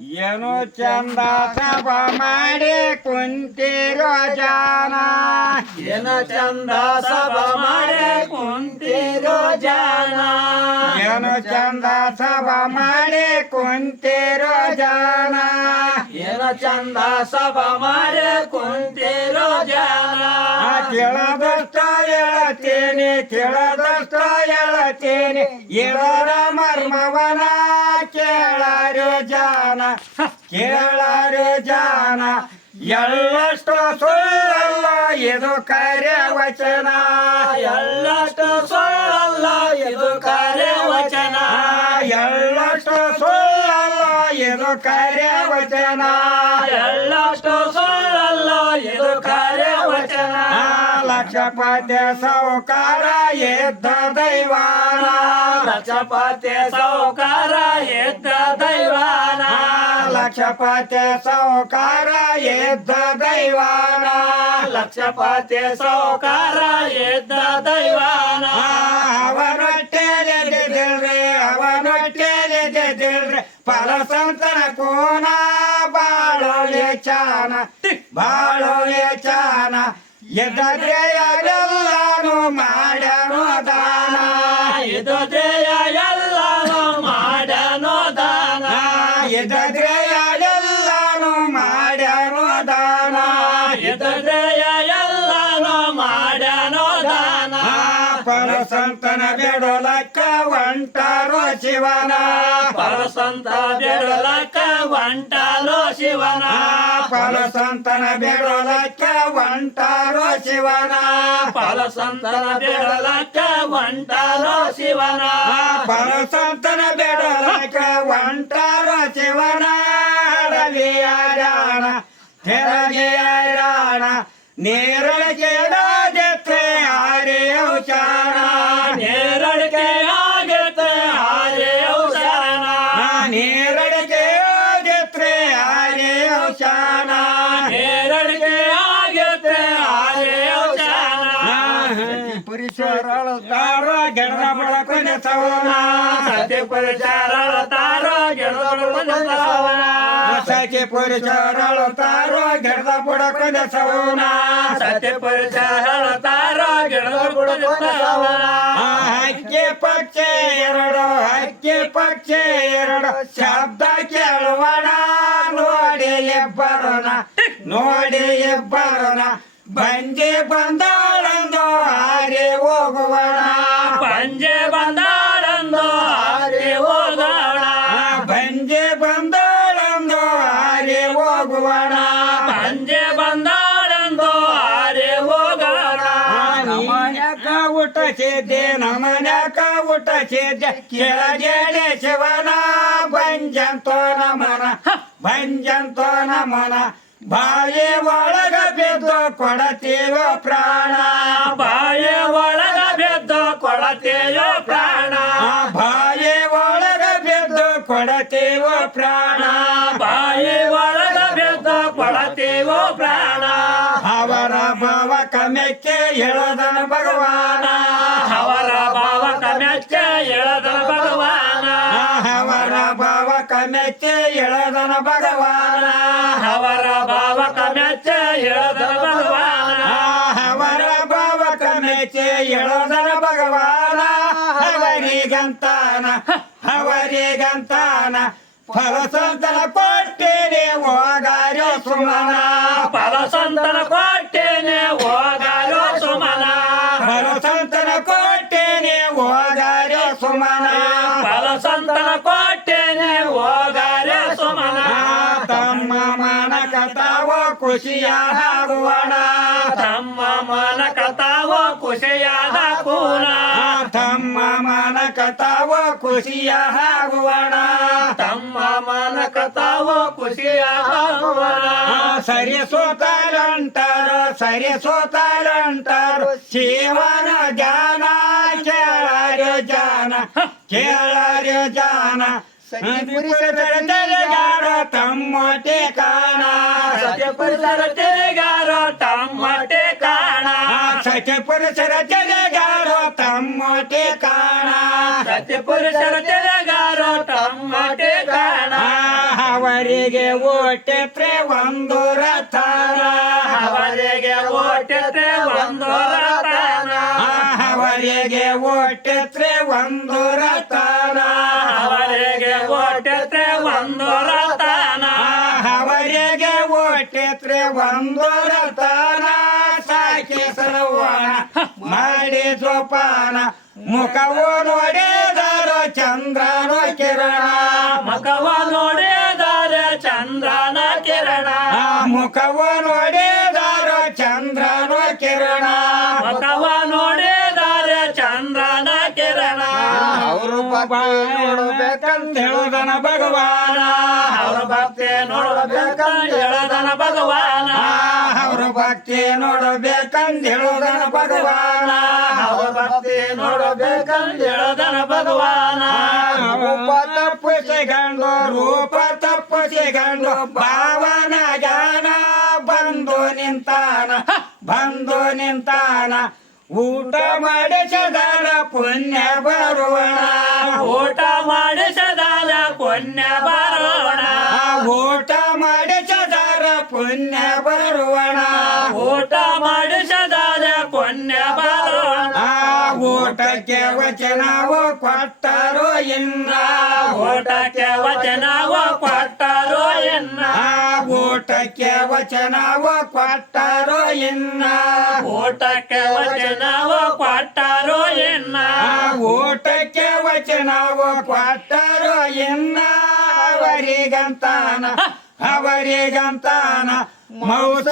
ಏನೋ ಚಂದ ಸಭಾ ಮಾಡಿ ಕುಂತಿರೋ ಜಾನ ಏನೋ ಚಂದ ಸಭಾ ಮಾಡಿ ಕುಂತಿರೋ ಜಾನ ಏನೋ ಚಂದ ಸಭಾ ಮಾಡಿ ಕುಂತಿರೋ ಜಾನ ಏನೋ ಚಂದ ಸಭಾ ಮಾಡಿ ಕುಂತಿರೋ ಜಾನ ಕೇಳದಷ್ಟು ಹೇಳತೀನಿ ಕೇಳದಷ್ಟು ಹೇಳತೀನಿ ಇರೋರ ಮರ್ಮವನ ಕೇಳಾರು ಜಾನ ಕೇಳಾರು ಜಾನ ಎಳ್ಳಷ್ಟು ಸುಳ್ಳಲ್ಲ ಇದು ಕಾರ್ಯ ವಚನ ಎಳ್ಳಷ್ಟು ಸುಳ್ಳಲ್ಲ ಇದು ಕಾರ್ಯ ವಚನ ಎಳ್ಳಷ್ಟು ಸುಳ್ಳಲ್ಲ ಇದು ಕಾರ್ಯ ವಚನ ಎಳ್ಳಷ್ಟು ಸುಳ್ಳಲ್ಲ ಇದು ಕಾರ್ಯ ವಚನ ಲಕ್ಷಪತಿ ಸೌಕಾರ ಎದ್ದ ದೈವಾನ ಲಕ್ಷಪತಿ ಸೌಕಾರ ಎದ್ದ ದೈವಾನ ಲಕ್ಷಪತಿ ಸೌಕಾರ ಎದ್ದ ದೈವಾನ ಲಕ್ಷಪತಿ ಸೌಕಾರ ಎದ್ದ ದೈವಾನ ಅವನೊಟ್ಟೆಲೆದಿಲ್ರಿ ಅವನೊಟ್ಟೆಲೆದಿಲ್ರಿ ಫಲಸಂತನ ಕೋನ ಬಾಳೋಳೆ ಚಾನ ಬಾಳೋಳೆ ಚಾನ ಎದ್ರೆ ಎಲ್ಲಾನು ಮಾಡ್ಯಾನೋ ದಾನ ಎದ್ರೆ ಎಲ್ಲಾನು ಮಾಡ್ಯಾನೋ ದಾನ ಎದ್ರೆ ಎಲ್ಲಾನು ಮಾಡ್ಯಾನೋ ದಾನ ಎದ್ರೆ ಎಲ್ಲಾನು ಮಾಡ್ಯಾನೋ ದಾನ ಫಲಸಂತನ ಬೆಡಲಕ್ಕ ಒಂಟಾರೋ ಶಿವನ ಫಲಸಂತ ಬೆಡಲಕ್ಕ ಒಂಟಾಲೋ ಶಿವನ ಫಲಸಂತನ ಬೆಡಲಕ್ಕ ಒಂಟಾರೋ ಶಿವನ ಫಲಸಂತನ ಬೆಡಲಕ್ಕ ಒಂಟಾಲೋ ಶಿವನ ಫಲಸಂತನ ಬೆಡಲಕ್ಕ ಒಂಟಾರೋ ಶಿವನ ರವಿಯಾರಾಣ ತೆರಗೆಯಾರಾಣ ನೇರಳಿಗೆ ರಾಜತೆ ಆರ್ಯ ಚಾಣ ನೇರಡಿಕೆ ಆಗತ್ತೆ ಆರೆ ಔಷಾನ ನೇರಳಿಗೆ ರಾಜತ್ರೆ ಆರ್ಯ ಚಾಣ ನೇರಡಿಕೆ ಆಗತ್ತೆ ಆರೆ ಔಷಾನ ಪುರುಷರಳು ತಾರ ಗೆಣದ ಬಳಕೊನೆ ಸವನ ಸತ್ಯ ಪರಿಚಾರಳ ತಾರೋ ಗೆಳದ ಸವನ ಸಖಿ ಪುರುಷರಳು ತಾರ ಗೆಣದ ಬುಡಕೊನೆ ಸವನ ಸತ್ಯ ಪರಿಚಾರಳ ತಾರೋ ಗೆಳದ ಸವನ ಹಕ್ಕಿ ಪಕ್ಷಿ ಎರಡು ಹಕ್ಕಿ ಪಕ್ಷಿ ಎರಡು ಶಬ್ದ ಕೇಳುವಣ ನೋಡಿ ಇಬ್ಬರನ ನೋಡಿ ಇಬ್ಬರನ ಬಂಜೆ ಬಂದಾಳಂದು ಹಾರಿ ಹೋಗುವಣ ಪಂಜೆ ಬಂದಾಳಂದು ಹಾರಿ ಹೋಗೋಣ ಬಂಜೆ ಬಂದಾಳಂದು ಹಾರಿ ಹೋಗುವಣ ಪಂಜೆ ಬಂದಾಳಂದು ಹಾರಿ ಹೋಗೋಣ ನಮನ್ಯಾಕ ಊಟ ಸೇದ್ದೆ ನಮನ್ಯಾಕ ಊಟ ಸೇದ್ದೆ ಕೆಳಗಡೆ ಶಿವನ ಬಂಜಂತೋ ನಮನ ಬಂಜಂತೋ ನಮನ ಬಾಯಿ ಒಳಗ ಬಿದ್ದು ಕೊಡತೀವ ಪ್ರಾಣ ಬಾಯಿ ಒಳಗ ಬಿದ್ದು ಕೊಡತೇಯೋ ಪ್ರಾಣ ಬಾಯಿ ಒಳಗ ಬಿದ್ದು ಕೊಡತೀವ ಪ್ರಾಣ ಬಾಯಿ ಒಳಗ ಬಿದ್ದು ಕೊಡತೇವೋ ಪ್ರಾಣ ಅವರ ಭಾವ ಕಮೆಕ್ಕೆ ಎಳದನ ಭಗವಾನ ಅವರ ಭಾವ ಕಮೆಚ್ಚ ಎಳದ ಭಗವಾನ ಅವರ ಭಾವ ಕಮೆಕ್ಕೆ ಎಳದನ ಭಗವಾನ ಅವರ ಭಾವ ಕಮೆಚ್ಚ ಎಳದ ಭಗವಾನ ಅವರ ಭಾವ ಕಮೆಕ್ಕೆ ಎಳದನ ಭಗವಾನ ಅವರಿಗಂತಾನ ಅವರಿಗಂತಾನ ಫಲಸಂತನ ಕೊಟ್ಟೇನೆ ಹೋಗಾರ್ಯ ಸುಮನ ಫಲಸಂತನ ಕೊಟ್ಟೇನೆ ಹೋಗಾರೋ ಸುಮನ ಫಲಸಂತನ ಕೊಟ್ಟೇನೆ ಹೋಗಾರ್ಯ ಸುಮನ ಫಲಸಂತನ ಕೊಟ್ಟೇನೆ ಹೋಗಾರ ಸುಮನ ತಮ್ಮ ಮನ ಕತಾವ ಖುಷಿಯ ಹಾಗುವಣ ತಮ್ಮ ಮನ ಕತಾವ ಖುಷಿಯಾದ ಕೂನ ತಮ್ಮ ಮನ ಕತಾವ ಖುಷಿಯ ಹಾಗುವಣ ತಮ್ಮ ಮನ ಕತಾವ ಖುಷಿಯಾದ ಕೂನ ಸರಿ ಸೋತಾರಂಟಾರು ಸರಿ ಸೋತಾರಂಟಾರು ಶಿವನ ಜ್ಞಾನ ಕೇಳಾರ್ಯ ಜಾನ ಕೇಳಾರ್ಯ ಜಾನ ತೆರೆಗಾರ ತಮ್ಮ ಟೇಕಾಣ ಸತ್ಯ ಪರಿಸರ ತೆರೆಗಾರ ತಮ್ಮ ಟೇಕಾಣ ಸತ್ಯ ಪುರುಷರ ತೆರೆಗಾರ ತಮ್ಮ ಟೇಕಾಣ ಸತ್ಯ ಪುರುಷರ ತೆರೆಗಾರ ತಮ್ಮ ಟೇಕಾಣ ಅವರ ಅವರಿಗೆ ಓಟಿತ್ರೆ ಒಂದು ರಥನ ಅವರಿಗೆ ಓಟಿತ್ರೆ ಒಂದು ರಥನ ಅವರಿಗೆ ಓಟಿತ್ರೆ ಒಂದು ರಥನ ಅವರಿಗೆ ಓಟಿತ್ರೆ ಒಂದು ರಥನ ಅವರಿಗೆ ಓಟಿತ್ರೆ ಒಂದು ರಥನ ಸಾಕಿ ಸರ್ವಣ ಮಾಡಿ ಜೋಪಾನ ಮುಖವು ನೋಡಿದರು ಚಂದ್ರನ ಕಿರಣ ಮುಖವ ನೋಡಿದರೆ ಚಂದ್ರನ ಕಿರಣ ಮುಖವು ನೋಡಿದರು ಚಂದ್ರನ ಕಿರಣ ಮುಖವ ನೋಡಿದರೆ ಚಂದ್ರನ ಕಿರಣ ಅವರು ನೋಡಬೇಕಂತ ಹೇಳುದನ ಭಗವಾನ ಅವ್ರ ಭಕ್ತಿ ನೋಡಬೇಕಂತ ಹೇಳದನ ಭಗವಾನ ಅವರು ಭಕ್ತಿ ನೋಡಬೇಕಂತ ಹೇಳುದನ ಭಗವಾನ ಅವ್ರ ಭಕ್ತಿ ನೋಡಬೇಕಂತ ಹೇಳದನ ಭಗವಾನ ರೂಪ ತಪ್ಪಿಸಿಕೊಂಡು ರೂಪ ತಪ್ಪಿಸಿಕೊಂಡು ಭಾವನ ಜ್ಞಾನ ಬಂದು ನಿಂತಾನ ಊಟ ಮಾಡಿಸದರ ಪುಣ್ಯ ಬರುವಣ ಊಟ ಮಾಡಿಸದಾಲ ಪುಣ್ಯ ಬರೋಣ ಊಟ ಮಾಡಿಸದರ ಪುಣ್ಯ ಬರುವಣ ಊಟ ಮಾಡಿಸದಾಲ ಪುಣ್ಯ ಬರೋಣ ಊಟಕ್ಕೆ ವಚನವು ಕೊಟ್ಟರು ಇನ್ನ ಊಟಕ್ಕೆ ವಚನವ ಕೊಟ್ಟರು ಎನ್ನ ಊಟಕ್ಕೆ ವಚನವು ಕೊಟ್ಟರು ಇನ್ನ ಊಟಕ್ಕೆ ವಚನವ ಕೊಟ್ಟರು ಎನ್ನ ಊಟಕ್ಕೆ ವಚನವು ಕೊಟ್ಟರು ಇನ್ನ ಅವರಿಗಂತಾನ ಮೌಸ